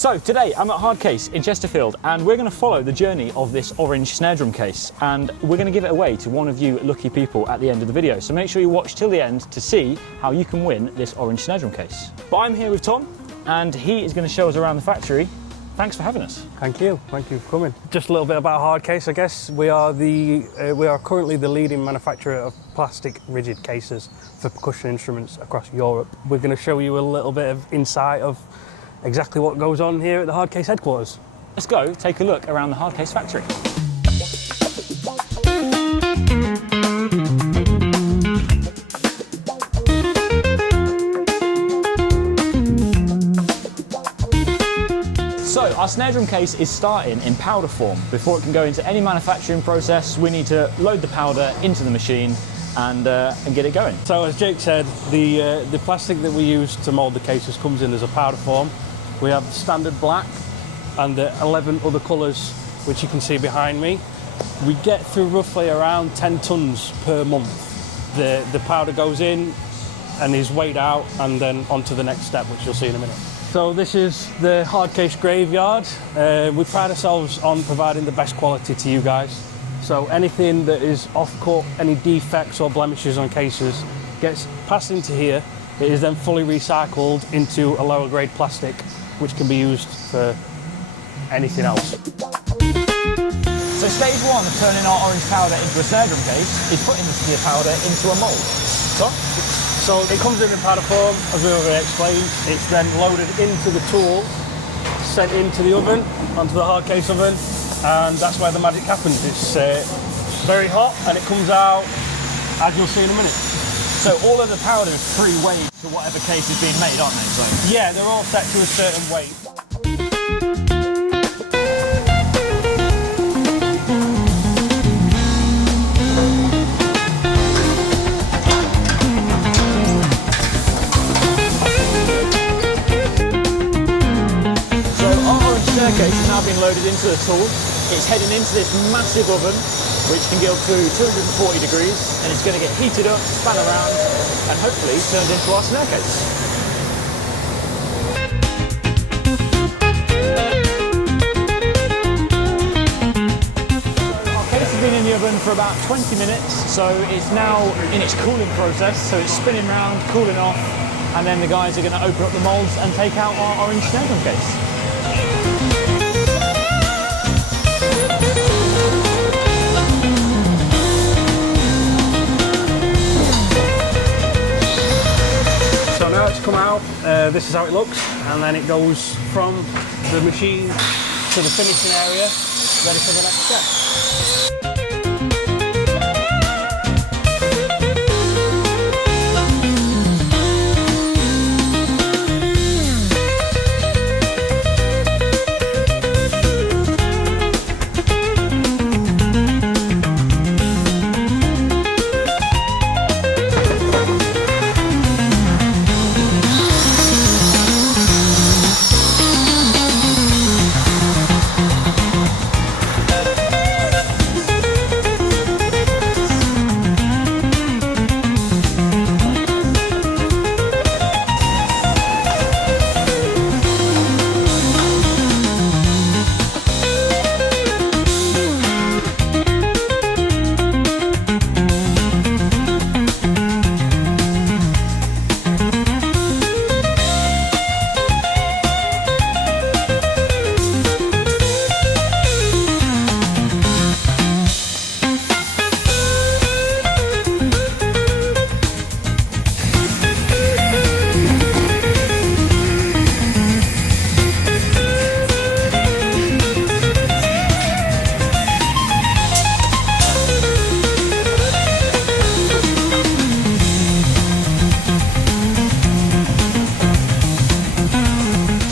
So today I'm at HARDCASE in Chesterfield and we're going to follow the journey of this orange snare drum case, and we're going to give it away to one of you lucky people at the end of the video. So make sure you watch till the end to see how you can win this orange snare drum case. But I'm here with Tom and he is going to show us around the factory. Thanks for having us. Thank you for coming. Just a little bit about HARDCASE, I guess. We are currently the leading manufacturer of plastic rigid cases for percussion instruments across Europe. We're going to show you a little bit of insight of exactly what goes on here at the HARDCASE headquarters. Let's go take a look around the HARDCASE factory. So our snare drum case is starting in powder form. Before it can go into any manufacturing process, we need to load the powder into the machine and get it going. So as Jake said, the plastic that we use to mould the cases comes in as a powder form. We have the standard black and 11 other colours, which you can see behind me. We get through roughly around 10 tonnes per month. The powder goes in and is weighed out and then onto the next step, which you'll see in a minute. So this is the HARDCASE graveyard. We pride ourselves on providing the best quality to you guys. So anything that is off-cut, any defects or blemishes on cases gets passed into here. It is then fully recycled into a lower grade plastic, which can be used for anything else. So stage one of turning our orange powder into a snare drum case is putting the powder into a mould. So it comes in powder form, as we already explained. It's then loaded into the tool, sent into the oven, onto the HARDCASE oven, and that's where the magic happens. It's very hot and it comes out, as you'll see in a minute. So all of the powder is pre-weighed to whatever case is being made, aren't they? So yeah, they're all set to a certain weight. So our orange snare case has now been loaded into the tool. It's heading into this massive oven, which can get up to 240 degrees, and it's going to get heated up, spun around, and hopefully turned into our snare case. Our case has been in the oven for about 20 minutes, so it's now in its cooling process, so it's spinning round, cooling off, and then the guys are going to open up the moulds and take out our orange snare drum case. Now it's come out, this is how it looks, and then it goes from the machine to the finishing area, ready for the next step.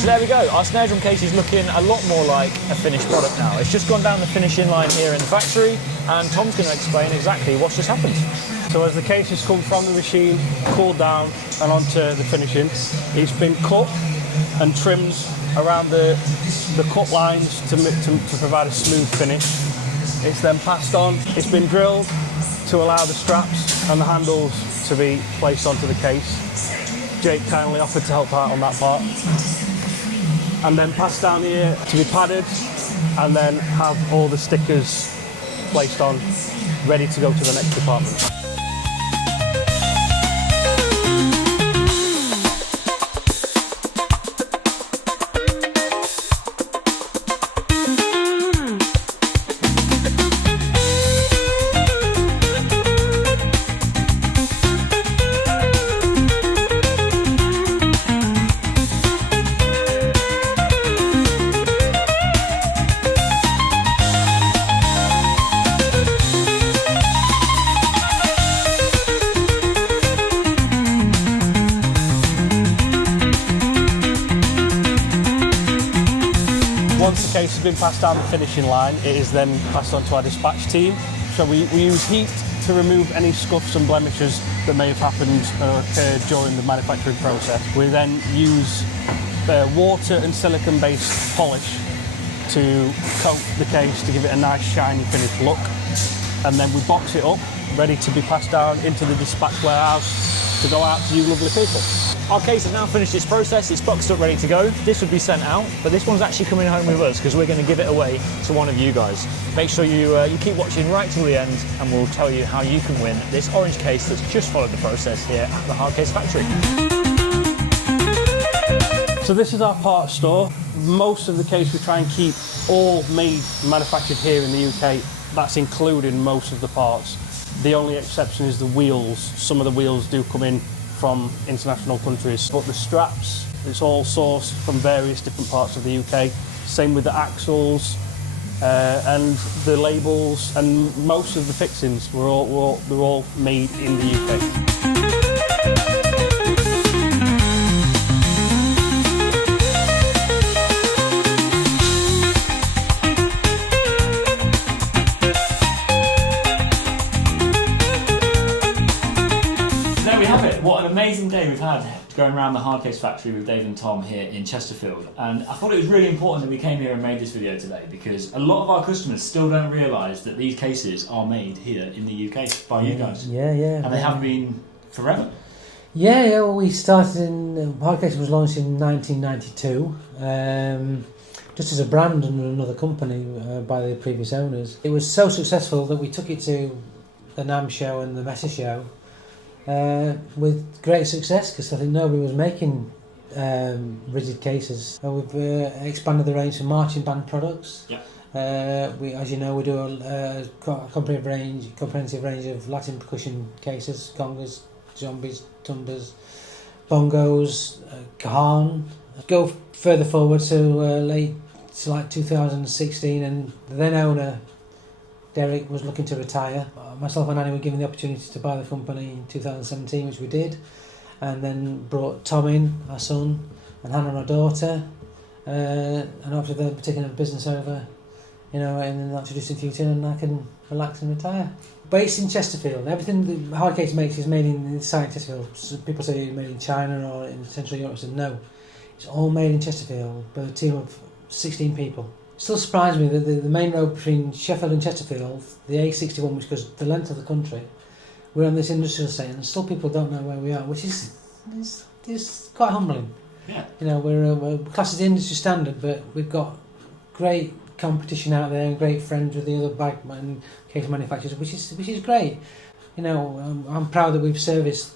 There we go, our snare drum case is looking a lot more like a finished product now. It's just gone down the finishing line here in the factory, and Tom's going to explain exactly what's just happened. So as the case has come from the machine, cooled down and onto the finishing, it's been cut and trimmed around the cut lines to provide a smooth finish. It's then passed on, it's been drilled to allow the straps and the handles to be placed onto the case. Jake kindly offered to help out on that part. and then passed down here to be padded, and then have all the stickers placed on, ready to go to the next department. Once the case has been passed down the finishing line, it is then passed on to our dispatch team. So we use heat to remove any scuffs and blemishes that may have happened or occurred during the manufacturing process. We then use water and silicone-based polish to coat the case to give it a nice shiny finished look. And then we box it up, ready to be passed down into the dispatch warehouse to go out to you lovely people. Our case has now finished its process, it's boxed up ready to go. This would be sent out, but this one's actually coming home with us because we're going to give it away to one of you guys. Make sure you keep watching right till the end and we'll tell you how you can win this orange case that's just followed the process here at the HARDCASE factory. So this is our parts store. Most of the case we try and keep all made, manufactured here in the UK. That's including most of the parts. The only exception is the wheels. Some of the wheels do come in from international countries, but the straps, it's all sourced from various different parts of the UK. Same with the axles and the labels, and most of the fixings they're all made in the UK. There we have it. What an amazing day we've had going around the HARDCASE factory with Dave and Tom here in Chesterfield. And I thought it was really important that we came here and made this video today because a lot of our customers still don't realise that these cases are made here in the UK by you guys. Yeah. And they have been forever. Yeah. Well, we started in HARDCASE was launched in 1992, just as a brand under another company by the previous owners. It was so successful that we took it to the NAMM show and the Messe show. With great success because I think nobody was making rigid cases. We've expanded the range from marching band products. Yeah. We, as you know, we do a comprehensive range of Latin percussion cases: congas, zombies, tumbas, bongos, cajon. Go further forward to like 2016, and the then owner Derek was looking to retire. Myself and Annie were given the opportunity to buy the company in 2017, which we did, and then brought Tom in, our son, and Hannah, our daughter, and after them taking the business over, in the not too distant future, and I can relax and retire. Based in Chesterfield, everything that HARDCASE makes is made in the site in Chesterfield. So people say it's made in China or in Central Europe. I said no, it's all made in Chesterfield by a team of 16 people. It still surprised me that the main road between Sheffield and Chesterfield, the A61, which goes the length of the country, we're on this industrial estate and still people don't know where we are, which is quite humbling. Yeah. We're classed as the industry standard, but we've got great competition out there and great friends with the other bag and case manufacturers, which is great. I'm proud that we've serviced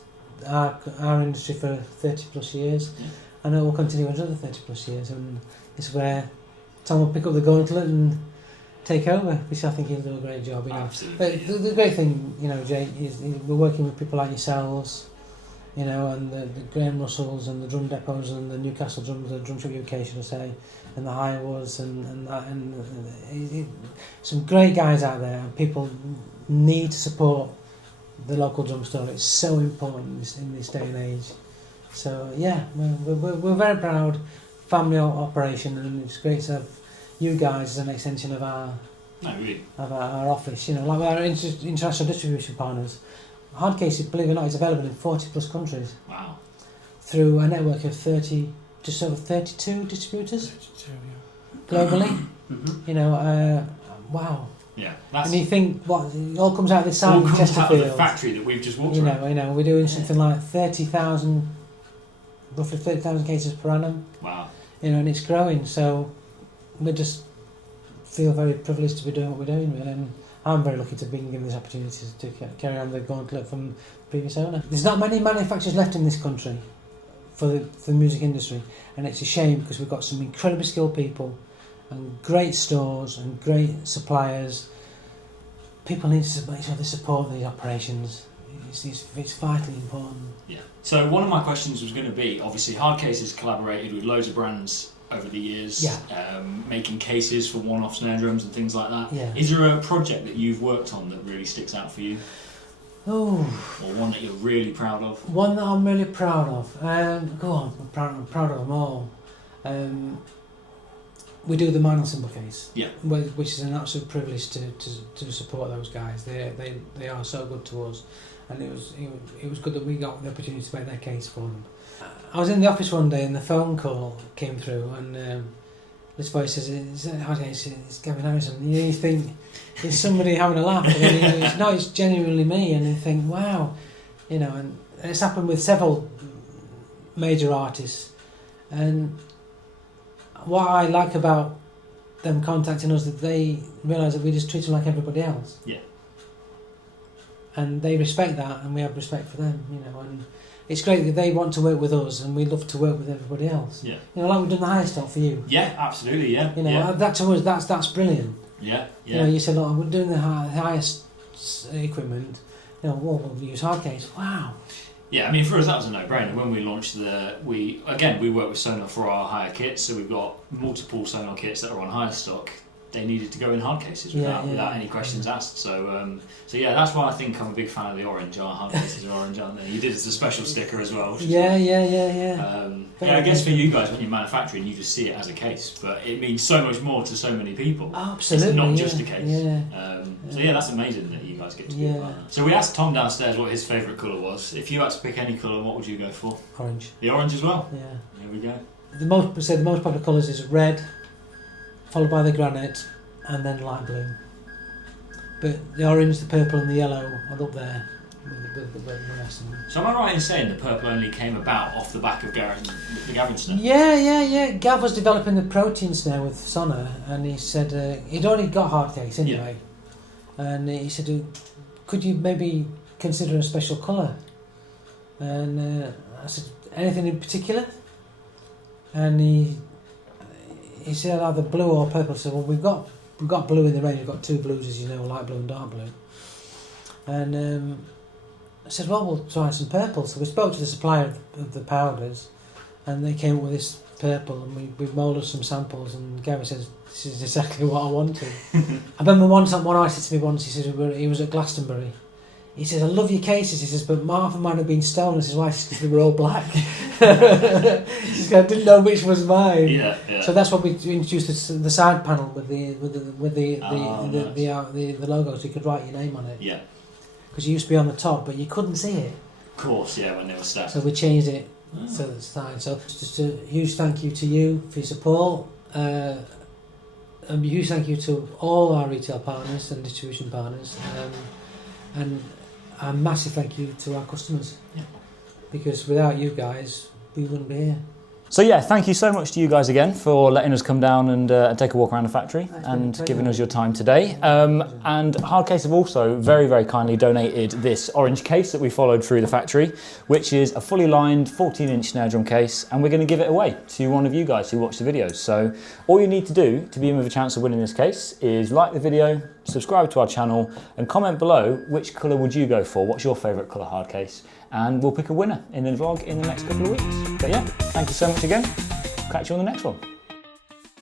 our industry for 30 plus years, and it will continue another 30 plus years, and it's where Tom will pick up the gauntlet and take over, which I think he'll do a great job. Absolutely. But the great thing, Jake, is we're working with people like yourselves, and the Graham Russells and the Drum Depots and the Newcastle Drums, the Drum Shop UK, should I say, and the Highwoods and some great guys out there. And people need to support the local drum store. It's so important in this day and age. So yeah, we're very proud. Family operation, and it's great to have you guys as an extension of our office. Like our international distribution partners. HARDCASE, believe it or not, is available in 40 plus countries. Wow. Through a network of just over 32 distributors. 32, yeah. Globally. Mm-hmm. Wow. Yeah. And you think it all comes out of this site in Chesterfield. Out of the factory that we've just walked around. We're doing something like 30,000, roughly 30,000 cases per annum. Wow. and it's growing. So we just feel very privileged to be doing what we're doing, really. And I'm very lucky to be given this opportunity to carry on the gauntlet from the previous owner. There's not many manufacturers left in this country for the music industry, and it's a shame because we've got some incredibly skilled people and great stores and great suppliers. People need to make sure they support these operations. It's vitally important. Yeah. So one of my questions was going to be, obviously HARDCASE has collaborated with loads of brands over the years, making cases for one-off snare drums and things like that. Yeah. Is there a project that you've worked on that really sticks out for you? Oh. Or one that you're really proud of? One that I'm really proud of. Go on, I'm proud of them all. We do the Minor Cymbal case, which is an absolute privilege to support those guys. They are so good to us, and it was good that we got the opportunity to make their case for them. I was in the office one day and the phone call came through, and this voice says, "It's Gavin Harrison." And you think it's somebody having a laugh, and then it's genuinely me, and you think, wow, and it's happened with several major artists. And what I like about them contacting us, that they realise that we just treat them like everybody else. Yeah. And they respect that, and we have respect for them, and it's great that they want to work with us, and we love to work with everybody else. Yeah. Like we've done the highest stuff for you. Yeah, absolutely, yeah. That to us, that's brilliant. Yeah, yeah. You said, look, we're doing the highest equipment, we'll use HARDCASE. Wow. Yeah, I mean, for us that was a no-brainer. When we launched we work with Sonar for our hire kits, so we've got multiple Sonar kits that are on hire stock. They needed to go in hard cases without any questions asked. So yeah, that's why I think I'm a big fan of the orange. Our hard cases are orange, aren't they? You did it as a special sticker as well. Yeah. I guess for you guys, when you're manufacturing, you just see it as a case, but it means so much more to so many people. Oh, absolutely, it's not just a case. So yeah, that's amazing that you guys get to be a part of that. So we asked Tom downstairs what his favourite colour was. If you had to pick any colour, what would you go for? Orange. The orange as well? Yeah. Here we go. The most popular colours is red, followed by the granite, and then light blue. But the orange, the purple and the yellow are up there with the rest of them. So am I right in saying the purple only came about off the back of the Gavin snare? Yeah. Gav was developing the protein snare with Sonar, and he said he'd already got HARDCASE anyway. And he said, could you maybe consider a special colour? And I said, anything in particular? And he said either blue or purple. So well, we've got blue in the range. We've got two blues, as you know, light blue and dark blue. And I said, well, we'll try some purple. So we spoke to the supplier of the powders, and they came up with this purple, and we moulded some samples. And Gary says, this is exactly what I wanted. I remember one artist to me once. He said he was at Glastonbury. He says, I love your cases. He says, but half of mine have been stolen. His wife says, because they were all black. I didn't know which was mine. Yeah. So that's what we introduced the side panel with the logo, so you could write your name on it. Yeah. Because it used to be on the top, but you couldn't see it. Of course, yeah, when they were stacked. So we changed it so that it's fine. So just a huge thank you to you for your support. A huge thank you to all our retail partners and distribution partners. And a massive thank you to our customers, because without you guys, we wouldn't be here. So yeah, thank you so much to you guys again for letting us come down and take a walk around the factory and giving us your time today. And HARDCASE have also very, very kindly donated this orange case that we followed through the factory, which is a fully lined 14-inch snare drum case, and we're going to give it away to one of you guys who watch the videos. So all you need to do to be in with a chance of winning this case is like the video, subscribe to our channel, and comment below which colour would you go for. What's your favourite colour HARDCASE? And we'll pick a winner in the vlog in the next couple of weeks. But yeah, thank you so much again. Catch you on the next one.